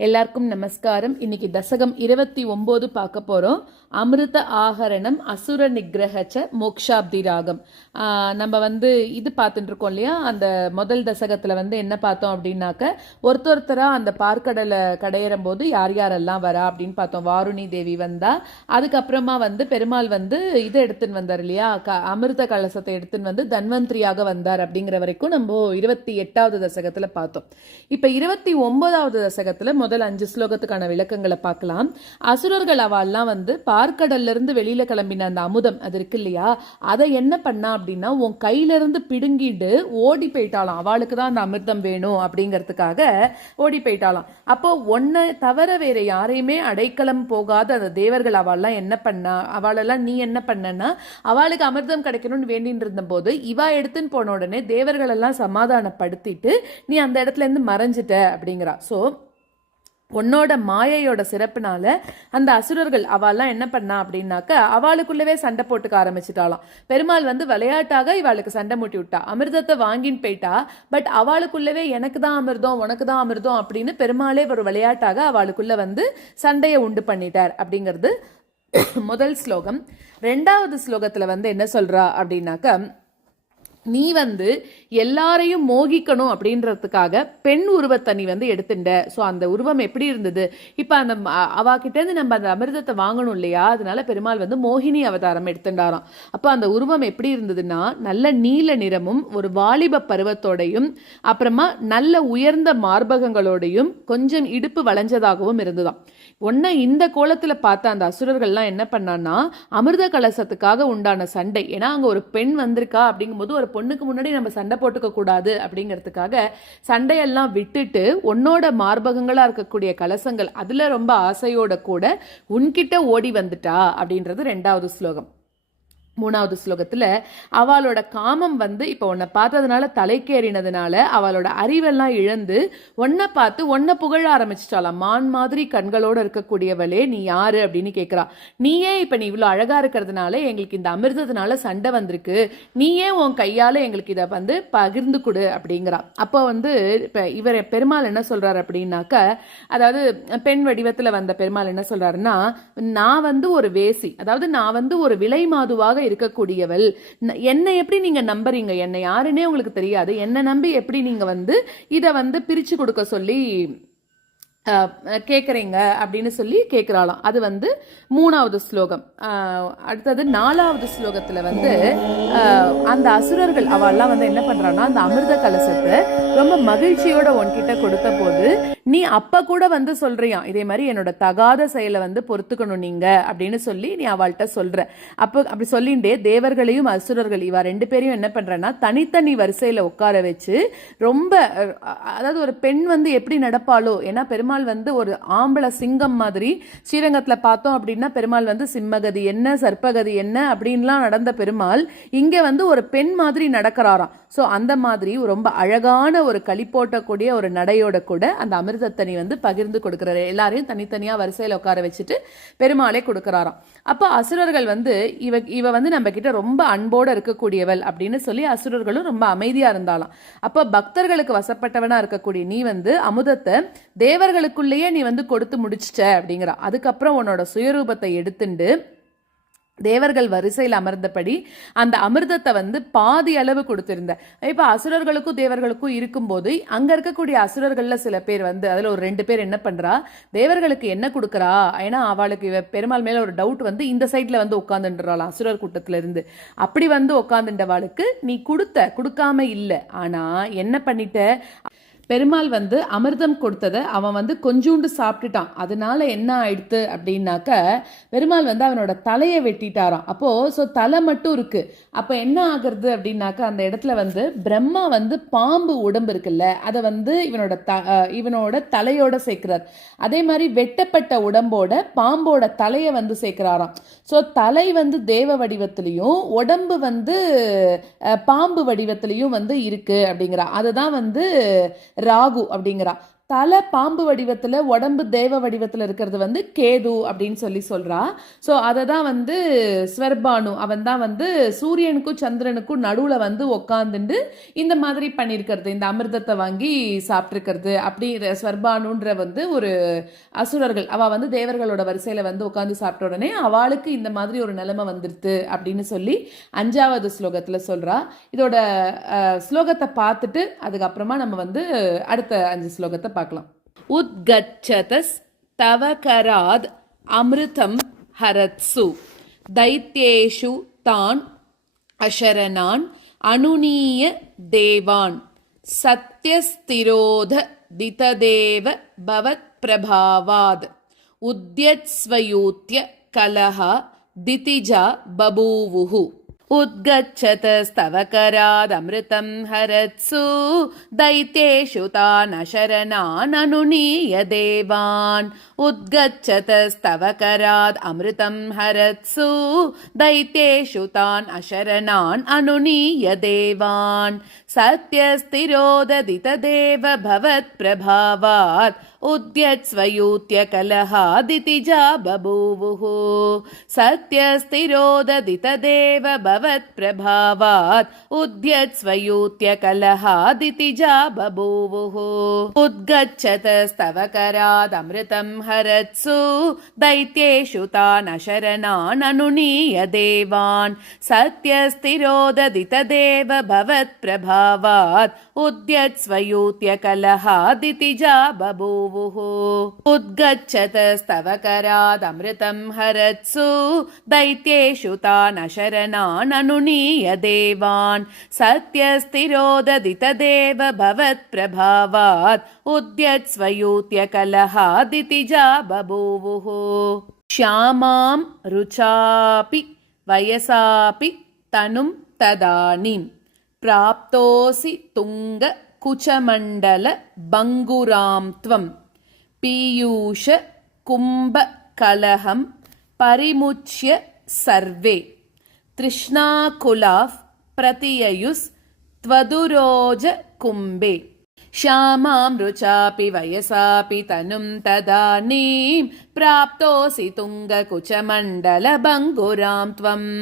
எல்லாருக்கும் நமஸ்காரம். இன்னைக்கு தசகம் 29 பார்க்க போறோம். அமிர்த ஆகரணம் அசுர நிகிரகச்ச மோக்ஷாப்தி ராகம். நம்ம இது பார்த்துட்டு இருக்கோம் இல்லையா? அந்த முதல் தசகத்துல என்ன பார்த்தோம் அப்படின்னாக்க, ஒருத்தரா அந்த பார்க்கடலை கடையறும் போது யார் யாரெல்லாம் வரா அப்படின்னு பார்த்தோம். வாருணி தேவி வந்தா, அதுக்கப்புறமா பெருமாள் இதை எடுத்துன்னு வந்தார் இல்லையா? அமிர்த கலசத்தை எடுத்துன்னு தன்வந்திரியாக வந்தார் அப்படிங்கிற வரைக்கும் நம்ம 28வது தசகத்துல பார்த்தோம். இப்ப 29வது தசகத்துல முதல் 5 ஸ்லோகத்துக்கான விளக்கங்களை பார்க்கலாம். அசுரர்கள் அவெல்லாம் பார்க்கடல்ல இருந்து வெளியில கிளம்பின அந்த அமுதம் அது இருக்கு இல்லையா, அதை என்ன பண்ணா அப்படின்னா உன் கையில இருந்து பிடுங்கிட்டு ஓடி போயிட்டாலாம். அவளுக்கு தான் அந்த அமிர்தம் வேணும் அப்படிங்கிறதுக்காக ஓடி போயிட்டாலாம். அப்போ ஒன்ன தவிர வேற யாரையுமே அடைக்கலம் போகாத அந்த தேவர்கள் அவள்லாம் என்ன பண்ணா, அவளெல்லாம் நீ என்ன பண்ணனா, அவளுக்கு அமிர்தம் கிடைக்கணும்னு வேண்டின்னு இருந்த போது இவா எடுத்துன்னு போன உடனே தேவர்கள் எல்லாம் சமாதானப்படுத்திட்டு நீ அந்த இடத்துல இருந்து மறைஞ்சிட்ட அப்படிங்கிறா. சோ உன்னோட மாயையோட சிறப்புனால அந்த அசுரர்கள் அவெல்லாம் என்ன பண்ணா அப்படின்னாக்க அவளுக்குள்ளவே சண்டை போட்டுக்க ஆரம்பிச்சுட்டாலாம். பெருமாள் விளையாட்டாக இவாளுக்கு சண்டை மூட்டி விட்டா, அமிர்தத்தை வாங்கின்னு போயிட்டா. பட் அவளுக்குள்ளவே எனக்கு தான் அமிர்தம் உனக்கு தான் அமிர்தம் அப்படின்னு பெருமாளே ஒரு விளையாட்டாக அவளுக்குள்ள சண்டையை உண்டு பண்ணிட்டார் அப்படிங்கிறது முதல் ஸ்லோகம். 2வது ஸ்லோகத்துல என்ன சொல்றா அப்படின்னாக்க, நீ எல்லாரையும் மோகிக்கணும் அப்படின்றதுக்காக பெண் உருவத்தை நீ எடுத்துட்ட. ஸோ அந்த உருவம் எப்படி இருந்தது? இப்போ அந்த அவாகிட்ட இருந்து நம்ம அந்த அமிர்தத்தை வாங்கணும் இல்லையா, அதனால பெருமாள் மோகினி அவதாரம் எடுத்துட்டாராம். அப்போ அந்த உருவம் எப்படி இருந்ததுன்னா, நல்ல நீல நிறமும் ஒரு வாலிப பருவத்தோடையும் அப்புறமா நல்ல உயர்ந்த மார்பகங்களோடையும் கொஞ்சம் இடுப்பு வளைஞ்சதாகவும் இருந்துதான். உன்னை இந்த கோலத்துல பார்த்த அந்த அசுரர்கள்லாம் என்ன பண்ணான்னா, அமிர்த கலசத்துக்காக உண்டான சண்டை, ஏன்னா அங்க ஒரு பெண் வந்திருக்கா அப்படிங்கும்போது ஒரு பொண்ணுக்கு முன்னாடி நம்ம சண்டை போட்டுக்க கூடாது அப்படிங்கிறதுக்காக சண்டையெல்லாம் விட்டுட்டு உன்னோட மார்பகங்களா இருக்கக்கூடிய கலசங்கள் அதுல ரொம்ப ஆசையோட கூட உன்கிட்ட ஓடி வந்துட்டா அப்படின்றது 2வது ஸ்லோகம். 3வது ஸ்லோகத்துல அவளோட காமம் இப்ப உன்னை பார்த்ததுனால தலைக்கேறினதுனால அவளோட அறிவெல்லாம் இழந்து உன்னை பார்த்து உன்னை புகழ ஆரம்பிச்சிட்டாலாம். மான் மாதிரி கண்களோட இருக்கக்கூடியவளே நீ யாரு அப்படின்னு கேட்கிறா. நீயே இப்ப நீ இவ்வளவு அழகா இருக்கிறதுனால எங்களுக்கு இந்த அமிர்தத்தினால சண்டை வந்திருக்கு, நீயே உன் கையால எங்களுக்கு இதை பகிர்ந்து கொடு அப்படிங்கிறா. அப்போ இப்ப இவர் பெருமாள் என்ன சொல்றாரு அப்படின்னாக்க, அதாவது பெண் வடிவத்துல வந்த பெருமாள் என்ன சொல்றாருன்னா, நான் ஒரு வேசி, அதாவது நான் ஒரு விலை மாதுவாக இருக்கக்கூடியவள், என்னை எப்படி நீங்க நம்புறீங்க? என்னை யாருன்னே உங்களுக்கு தெரியாது, என்னை நம்பி எப்படி நீங்க இதை பிரிச்சு கொடுக்க சொல்லி கேட்குறீங்க அப்படின்னு சொல்லி கேட்குறாளாம். அது 3வது ஸ்லோகம். அடுத்தது 4வது ஸ்லோகத்துல அந்த அசுரர்கள் அவெல்லாம் என்ன பண்றான்னா, அந்த அமிர்த கலசத்தை ரொம்ப மகிழ்ச்சியோட உன்கிட்ட கொடுத்த போது நீ அப்ப கூட சொல்றியான், இதே மாதிரி என்னோட தகாத செயலை பொறுத்துக்கணும் நீங்க அப்படின்னு சொல்லி நீ அவள்கிட்ட சொல்ற. அப்போ அப்படி சொல்லிண்டே தேவர்களையும் அசுரர்கள் இவ 2 பேரையும் என்ன பண்றேன்னா தனித்தனி வரிசையில உட்கார வச்சு ரொம்ப, அதாவது ஒரு பெண் எப்படி நடப்பாளோ, ஏன்னா பெருமாள் ஒரு ஆம்பளை சிங்கம் மாதிரி ஸ்ரீரங்கத்துல பார்த்தோம் அப்படின்னா பெருமாள் சிம்மகதி என்ன சர்ப்பகதி என்ன அப்படின்லாம் நடந்த பெருமாள் இங்க ஒரு பெண் மாதிரி நடக்கிறாராம். சோ அந்த மாதிரி ரொம்ப அழகான ஒரு களிப்போட்டக்கூடிய ஒரு நடையோட கூட அந்த அமிர்தத்தை நீ பகிர்ந்து கொடுக்கிறாரு. எல்லாரையும் தனித்தனியா வரிசையில உட்கார வச்சுட்டு பெருமாளே கொடுக்கிறாராம். அப்ப அசுரர்கள் இவ நம்ம கிட்ட ரொம்ப அன்போட இருக்கக்கூடியவள் அப்படின்னு சொல்லி அசுரர்களும் ரொம்ப அமைதியா இருந்தாலாம். அப்ப பக்தர்களுக்கு வசப்பட்டவனா இருக்கக்கூடிய நீ அமுதத்தை தேவர்களுக்குள்ளேயே நீ கொடுத்து முடிச்சிட்ட அப்படிங்கிற. அதுக்கப்புறம் உன்னோட சுயரூபத்தை எடுத்துண்டு தேவர்கள் வரிசையில் அமர்ந்தபடி அந்த அமிர்தத்தை பாதி அளவு கொடுத்திருந்த. இப்ப அசுரர்களுக்கும் தேவர்களுக்கும் இருக்கும்போது அங்க இருக்கக்கூடிய அசுரர்கள்ல சில பேர் அதுல ஒரு 2 பேர் என்ன பண்றா, தேவர்களுக்கு என்ன கொடுக்கறா, ஏன்னா அவளுக்கு பெருமாள் மேல ஒரு டவுட் இந்த சைட்ல உட்காந்துன்றாள் அசுரர் கூட்டத்துல இருந்து. அப்படி உட்காந்துண்டவாளுக்கு நீ கொடுக்காம இல்ல, ஆனா என்ன பண்ணிட்ட, பெருமாள் அமிர்தம் கொடுத்ததை அவன் கொஞ்சோண்டு சாப்பிட்டுட்டான். அதனால என்ன ஆயிடுத்து அப்படின்னாக்க, பெருமாள் அவனோட தலையை வெட்டிட்டாராம். அப்போ தலை மட்டும் இருக்கு. அப்ப என்ன ஆகுறது அப்படின்னாக்க, அந்த இடத்துல பிரம்மா பாம்பு உடம்பு இருக்குல்ல, அதை இவனோட தலையோட சேர்க்கிறார். அதே மாதிரி வெட்டப்பட்ட உடம்போட பாம்போட தலையை சேர்க்கிறாராம். ஸோ தலை தேவ வடிவத்திலையும் உடம்பு பாம்பு வடிவத்திலையும் இருக்கு அப்படிங்கிறா. அதுதான் ராகு அப்படிங்கிறா. தலை பாம்பு வடிவத்தில் உடம்பு தேவ வடிவத்தில் இருக்கிறது வந்து கேது அப்படின்னு சொல்றா. ஸோ அதை தான் வந்து ஸ்வர்பானு அவன் தான் வந்து சூரியனுக்கும் சந்திரனுக்கும் நடுவில் வந்து உக்காந்துண்டு இந்த மாதிரி பண்ணியிருக்கிறது, இந்த அமிர்தத்தை வாங்கி சாப்பிட்ருக்கிறது. அப்படி ஸ்வர்பானுன்ற வந்து ஒரு அசுரர்கள், அவள் வந்து தேவர்களோட வரிசையில் வந்து உட்காந்து சாப்பிட்ட உடனே அவளுக்கு இந்த மாதிரி ஒரு நிலைமை வந்துடுது அப்படின்னு சொல்லி 5வது ஸ்லோகத்தில் சொல்கிறா. இதோட ஸ்லோகத்தை பார்த்துட்டு அதுக்கப்புறமா நம்ம வந்து அடுத்த 5 ஸ்லோகத்தை பார்க்கலாம். உத்கச்சதஸ் தவகராத் அமிர்தம் ஹரத்சு தைத்யேஷு தான் அசரணான் அனுநீய தேவான் சத்யஸ்திரோத திததேவ பவத் பிரபாவாத் உத்யத்ஸ்வயூத்ய கலஹா திதிஜா பபூவுஹு. உத்கச்சதஸ்தவகராதமிருதம் ஹரத்சு தைத்யேஷு தான் அசரணான் அனுநீய தேவான். உத்கச்சதஸ்தவகராத் அமிர்தம் ஹரத்சு தைத்யேஷு தான் அசரணான் அனுநீய தேவான் சத்யஸ்திரோததிததேவ பவத் பிரபாவாத் உத்யத்ஸ்வயூத்ய கலஹாதிதிஜா பபூவுஹு. சத்யஸ்திரோததிததேவ பவத் பிரபாவாத் உத்யத்ஸ்வயூத்ய கலஹாதிதிஜா பபூவுஹு. உத்கச்சதஸ்தவகராத் அமிர்தம் ஹரத்சு தைத்யேஷு தான் அசரணான் அனுநீய தேவான் சத்யஸ்திரோததிததேவ பவத் பிரபாவாத் உத்யத்ஸ்வயூத்ய கலஹாதிதிஜா பபூவுஹு. உத்கச்சதஸ்தவகராத் அமிர்தம் ஹரத்சு தைத்யேஷு தான் அசரணான் அனுநீய தேவான் சத்யஸ்திரோததிததேவ பவத் பிரபாவாத் உத்யத்ஸ்வயூத்ய கலஹாதிதிஜா பபூவுஹு. ஷாமாம் ருச்சாபி வயசாபி தனும் ததானிம் பிராப்தோசி துங்க குச்சமண்டல பங்குராம் த்வம் பீயூஷ கும்ப கலஹம் பரிமுச்ய சர்வே திருஷ்ணாகுலாஃப் பிரதியயுஸ் த்வதுரோஜ கும்பே. ஷாமாம் ருச்சாபி வயசாபி தனும் ததானீம் பிராப்தோசி துங்க குச்சமண்டல பங்குராம் த்வம்.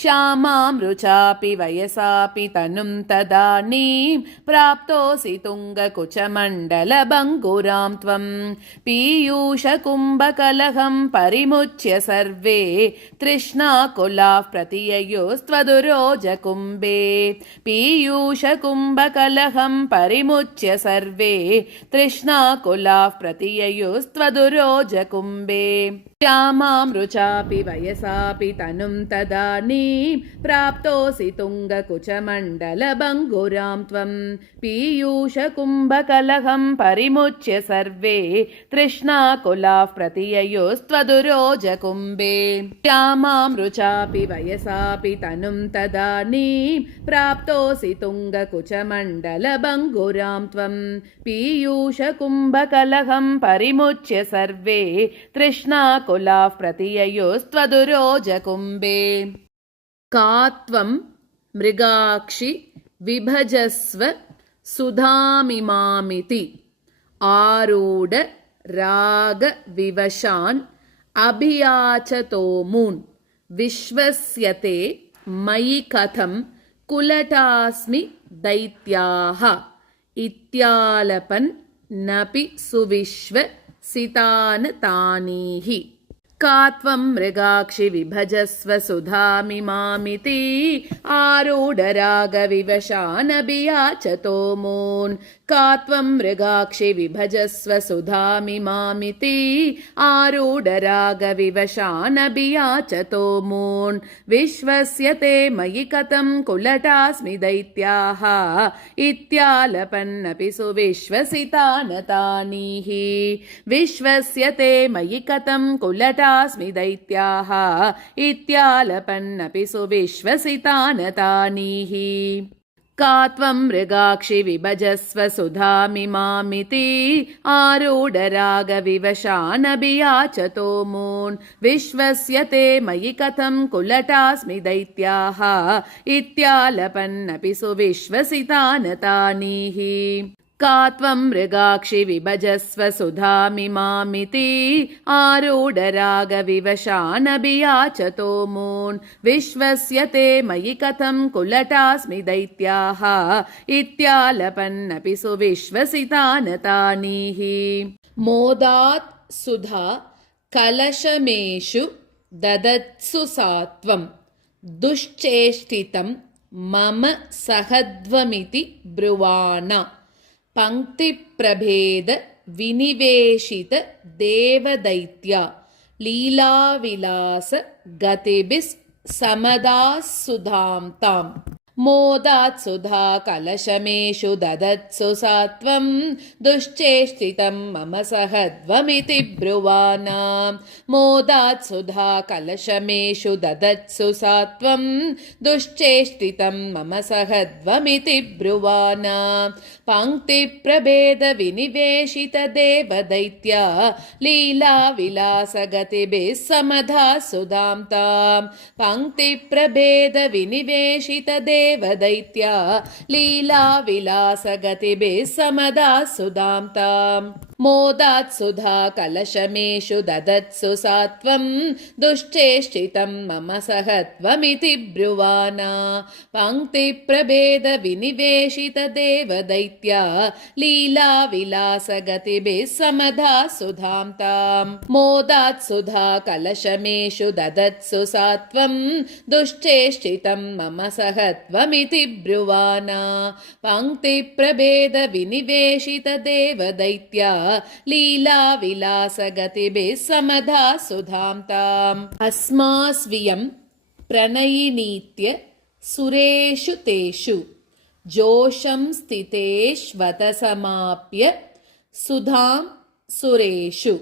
ஷாமாம் ருச்சாபி வயசாபி தனும் ததானீம் பிராப்தோசி துங்க குச்சமண்டல பங்குராம் த்வம் பீயூஷ கும்பகலஹம் பரிமுச்ய சர்வே திருஷ்ணாகுலாஃப் பிரதியயுஸ்த்வதுரோஜ கும்பே. பீயூஷ கும்பகலஹம் பரிமுச்ய சர்வே திருஷ்ணாகுலாஃப் பிரதியயுஸ்த்வதுரோஜ கும்பே. ஷாமாம் ருச்சாபி வயசாபி தனும் ததானீம் பிராப்தோசி துங்க குச்சமண்டல பங்குராம் த்வம் பீயூஷ கும்பகலஹம் பரிமுச்ய சர்வே திருஷ்ணாகுலாஃப் பிரதியயுஸ்த்வதுரோஜ கும்பே. ஷாமாம் ருச்சாபி வயசாபி தனும் ததானீம் பிராப்தோசி துங்க குச்சமண்டல பங்குராம் த்வம் பீயூஷ கும்பகலஹம் பரிமுச்ய சர்வே திருஷ்ணாகுலாஃப் பிரதியயுஸ்த்வதுரோஜ கும்பே. காத்வம் மிருகாக்ஷி விபஜஸ்வ சுதாமிமாமிதி ஆரூட ராக விவசான் அபியாச்சதோமூன் விஸ்வஸ்யதே மயி கதம் குலடாஸ்மி தைத்யாஹ இத்யாலபன் நபி சுவிஸ்வ சிதான தானீஹி. காத்வம் மிருகாக்ஷி விபஜஸ்வ சுதாமிமாமிதி ஆரூடராக விவசானபியாச்சதோமூன். காத்வம் மிருகாக்ஷி விபஜஸ்வ சுதாமிமாமிதி ஆரூடராக விவசானபியாச்சதோமூன் விஸ்வஸ்யதே மயி கதம் குலடாஸ்மி தைத்யாஹ இத்யாலபன்னபி சுவிஸ்வசிதான தானீஹி. விஸ்வஸ்யதே மயி கதம் குலடாஸ்மி தைத்யாஹ இத்யாலபன்னபி சுவிஸ்வசிதான தானீஹி. காத்வம் மிருகாக்ஷி விபஜஸ்வ சுதாமிமாமிதி ஆரூடராக விவசானபியாச்சதோமூன் விஸ்வஸ்யதே மயி கதம் குலடாஸ்மி தைத்யாஹ இத்யாலபன்னபி சுவிஸ்வசிதான தானீஹி. का त्वं मृगाक्षि विभजस्व सुधामिमामिति आरूढरागविवशानभियाचतो मून् विश्वस्य ते मयि कथं कुलटास्मि दैत्याः इत्यालपन्नपि सुविश्वसितानतानीः मोदात् सुधा कलशमेषु ददत्सु सात्वं दुश्चेष्टितं मम सहध्वमिति ब्रुवाण पंक्तिप्रभेद विनिवेशित देवदैत्या लीलाविलास गतिभिः समदाः ताम् मोदात् सुधा कलशमेषु ददत्सु सात्वं दुश्चेष्टितं मम सहध्वमिति ब्रुवाण मोदात् सुधा कलशमेषु ददत्सु सात्वं दुश्चेष्टितं मम सहध्वमिति ब्रुवाण पंक्तिप्रभेद विनिवेशित देवदैत्या लीलाविलासगतिभिः समदाः ताम् पंक्तिप्रभेद विनिवेशित देवदैत्या लीलाविलासगतिभिः समदाः ताम् मोदात् सुधा कलशमेषु ददत्सु सात्वं दुश्चेष्टितं मम सहत्वमिति ब्रुवाण पंक्तिप्रभेद विनिवेशित देवदैत्या लीलाविलासगतिभिः समदाः ताम् मोदात् सुधा कलशमेषु ददत्सु सात्वं दुश्चेष्टितं मम सहत्वमिति ब्रुवाण पंक्तिप्रभेद विनिवेशित देवदैत्या लीलाविलासगतिभिः समदाः ताम् अस्मास्वियं प्रणयिनीत्य सुरेषु तेषु जोषं स्थितेष्वतसमाप्य सुधां सुरेषु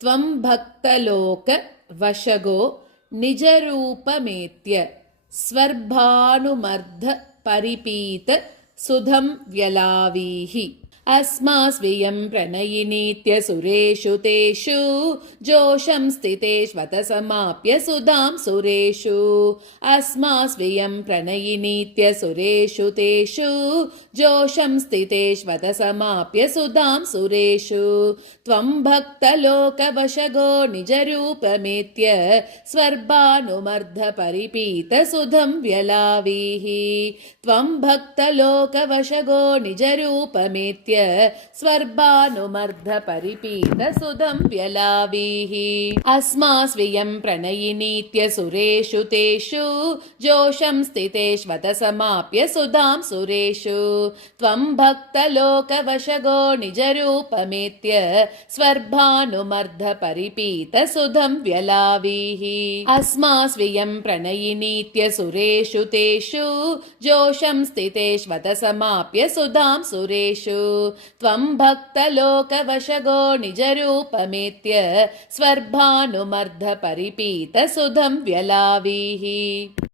त्वं भक्तलोक वशगो निजरूपमेत्य स्वर्भानुमर्ध परिपीत सुधं व्यलावीः अस्मास्वियं प्रणयिनीत्य सुरेषु तेषु जोषं स्थितेष्वतसमाप्य सुधां सुरेषु अस्मास्वियं प्रणयिनीत्य सुरेषु तेषु जोषं स्थितेष्वतसमाप्य सुधां सुरेषु त्वं भक्तलोकवशगो निजरूपमेत्य स्वर्भानुमर्ध परिपीत सुधं व्यलावीः त्वं भक्तलोकवशगो निजरूपमेत्य स्वर्भानुमर्ध परिपीत सुधं व्यलावीः अस्मास्वियं प्रणयिनीत्य सुरेषु तेषु जोषं स्थितेष्वतसमाप्य सुधां सुरेषु त्वं भक्तलोकवशगो निजरूपमेत्य स्वर्भानुमर्ध परिपीत सुधं व्यलावीः अस्मास्वियं प्रणयिनीत्य सुरेषु तेषु जोषं स्थितेष्वतसमाप्य सुधां सुरेषु त्वं भक्तलोकवशगो निजरूपमेत्य स्वर्भानुमर्ध परिपीत सुधं व्यलावीः।